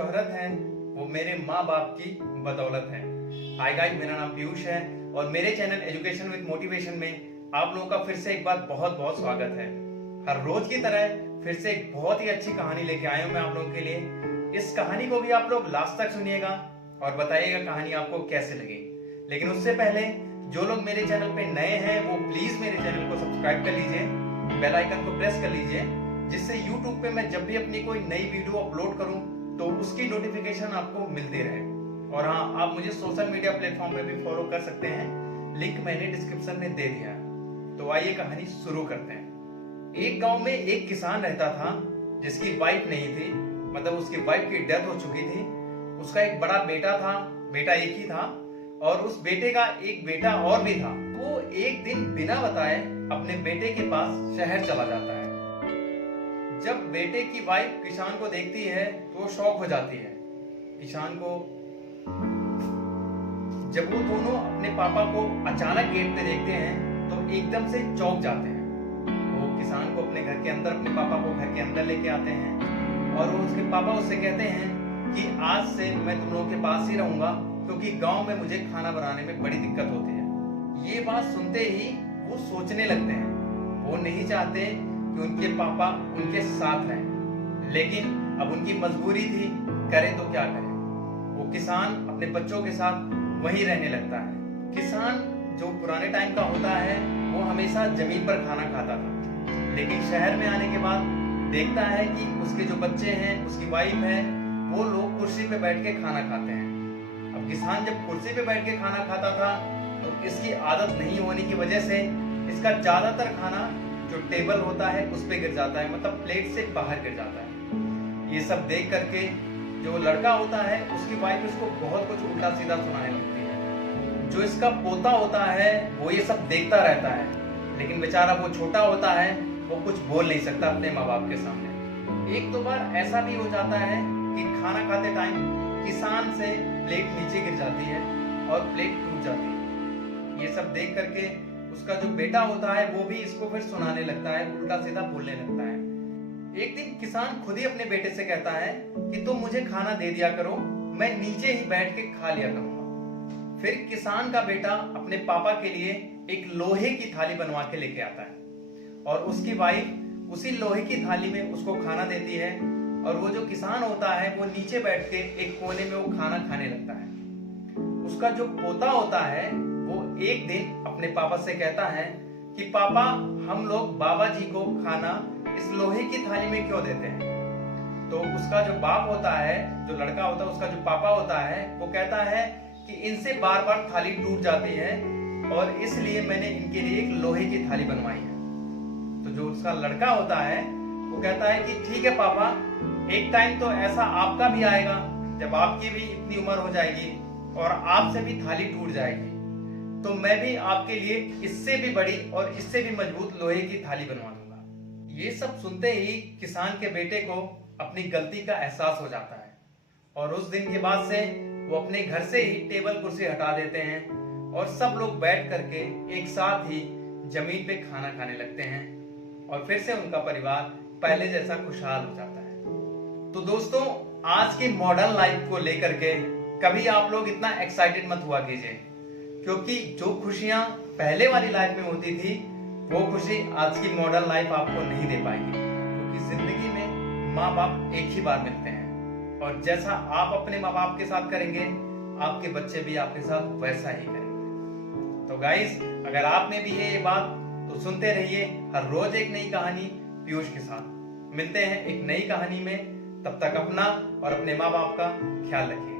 शोहरत है वो मेरे माँ बाप की बदौलत है। हाय गाइस, मेरा नाम पीयूष है और मेरे चैनल एजुकेशन विद मोटिवेशन में आप लोगों का फिर से एक बार बहुत बहुत स्वागत है। हर रोज की तरह फिर से एक बहुत ही अच्छी कहानी लेके आया हूँ मैं आप लोगों के लिए। इस कहानी को भी आप लोग लास्ट तक सुनिएगा और बताइएगा कहानी आपको कैसे लगी। लेकिन उससे पहले जो लोग मेरे चैनल पे नए हैं वो प्लीज मेरे चैनल को सब्सक्राइब कर लीजिए, बेल आइकन को प्रेस कर लीजिए, जिससे YouTube पे मैं जब भी अपनी कोई नई वीडियो अपलोड करूं तो उसकी नोटिफिकेशन आपको मिलती रहे। और हाँ, आप मुझे सोशल मीडिया प्लेटफॉर्म पे भी फॉलो कर सकते हैं, लिंक मैंने डिस्क्रिप्शन में दे दिया है। तो आइए कहानी शुरू करते हैं। एक गांव में एक किसान रहता था जिसकी वाइफ नहीं थी, मतलब उसकी वाइफ की डेथ हो चुकी थी। उसका एक बड़ा बेटा था, बेटा एक ही था, और उस बेटे का एक बेटा और भी था। वो एक दिन बिना बताए अपने बेटे के पास शहर चला जाता है। जब बेटे की वाइफ किसान को देखती है तो वो शॉक हो जाती है। किसान को जब वो दोनों अपने पापा को अचानक गेट पे देखते हैं तो एकदम से चौंक जाते हैं। वो किसान को अपने घर के अंदर, अपने पापा को घर के अंदर लेके आते हैं और वो उसके पापा उससे कहते हैं कि आज से मैं तुम लोगों के पास ही रहूंगा, क्योंकि गांव में मुझे खाना बनाने में बड़ी दिक्कत होती है। ये बात सुनते ही वो सोचने लगते हैं। वो नहीं चाहते कि उनके पापा उनके साथ रहें, लेकिन अब उनकी मजबूरी थी, करें तो क्या करें। वो किसान अपने बच्चों के साथ वहीं रहने लगता है। किसान जो पुराने टाइम का होता है वो हमेशा जमीन पर खाना खाता था, लेकिन शहर में आने के बाद देखता है कि उसके जो बच्चे हैं, उसकी वाइफ है, वो लोग कुर्सी पे बैठ के खाना खाते हैं। अब किसान जब कुर्सी पे बैठ के खाना खाता था तो इसकी आदत नहीं होने की वजह से इसका ज्यादातर खाना जो टेबल होता है उस पे गिर जाता है, मतलब प्लेट से बाहर गिर जाता है। ये सब देख करके जो लड़का होता है उसकी वाइफ उसको बहुत कुछ उल्टा सीधा सुनाने लगती है। जो इसका पोता होता है वो ये सब देखता रहता है, लेकिन बेचारा वो छोटा होता है, वो कुछ बोल नहीं सकता अपने माँ बाप के सामने। एक दो बार ऐसा भी हो जाता है कि खाना खाते टाइम किसान से प्लेट नीचे गिर जाती है और प्लेट टूट जाती है। ये सब देख करके उसका जो बेटा होता है वो भी इसको फिर सुनाने लगता है, उल्टा सीधा बोलने लगता है। एक दिन किसान खुद ही अपने बेटे से कहता है कि तुम मुझे खाना दे दिया करो, मैं नीचे ही बैठ के खा लिया करूंगा। फिर किसान का बेटा अपने पापा के लिए एक लोहे की थाली बनवा के लेके आता है और उसकी वाइफ उसी लोहे की थाली में उसको खाना देती है। और वो जो किसान होता है वो नीचे बैठ के एक कोने में वो खाना खाने लगता है। उसका जो पोता होता है वो एक दिन अपने पापा से कहता है कि पापा, हम लोग बाबा जी को खाना इस लोहे की थाली में क्यों देते हैं। तो उसका जो बाप होता है, जो लड़का होता है, उसका जो पापा होता है, वो कहता है कि इनसे बार बार थाली टूट जाती है और इसलिए मैंने इनके लिए एक लोहे की थाली बनवाई है। तो जो उसका लड़का होता है वो कहता है कि ठीक है पापा, एक टाइम तो ऐसा आपका भी आएगा जब आपकी भी इतनी उम्र हो जाएगी और आपसे भी थाली टूट जाएगी, तो मैं भी आपके लिए इससे भी बड़ी और इससे भी मजबूत लोहे की थाली बनवा दूंगा। ये सब सुनते ही किसान के बेटे को अपनी गलती का एहसास हो जाता है और उस दिन के बाद से वो अपने घर से ही टेबल कुर्सी हटा देते हैं और सब लोग बैठ करके एक साथ ही जमीन पे खाना खाने लगते हैं और फिर से उनका परिवार पहले जैसा खुशहाल हो जाता है। तो दोस्तों, आज की मॉडर्न लाइफ को लेकर के कभी आप लोग इतना एक्साइटेड मत हुआ कीजिए, क्योंकि जो खुशियां पहले वाली लाइफ में होती थी वो खुशी आज की मॉडर्न लाइफ आपको नहीं दे पाएगी। क्योंकि जिंदगी में माँ बाप एक ही बार मिलते हैं और जैसा आप अपने माँ बाप के साथ करेंगे आपके बच्चे भी आपके साथ वैसा ही करेंगे। तो गाइस, अगर आपने भी ये बात तो सुनते रहिए हर रोज एक नई कहानी पीयूष के साथ। मिलते हैं एक नई कहानी में, तब तक अपना और अपने माँ बाप का ख्याल रखिए।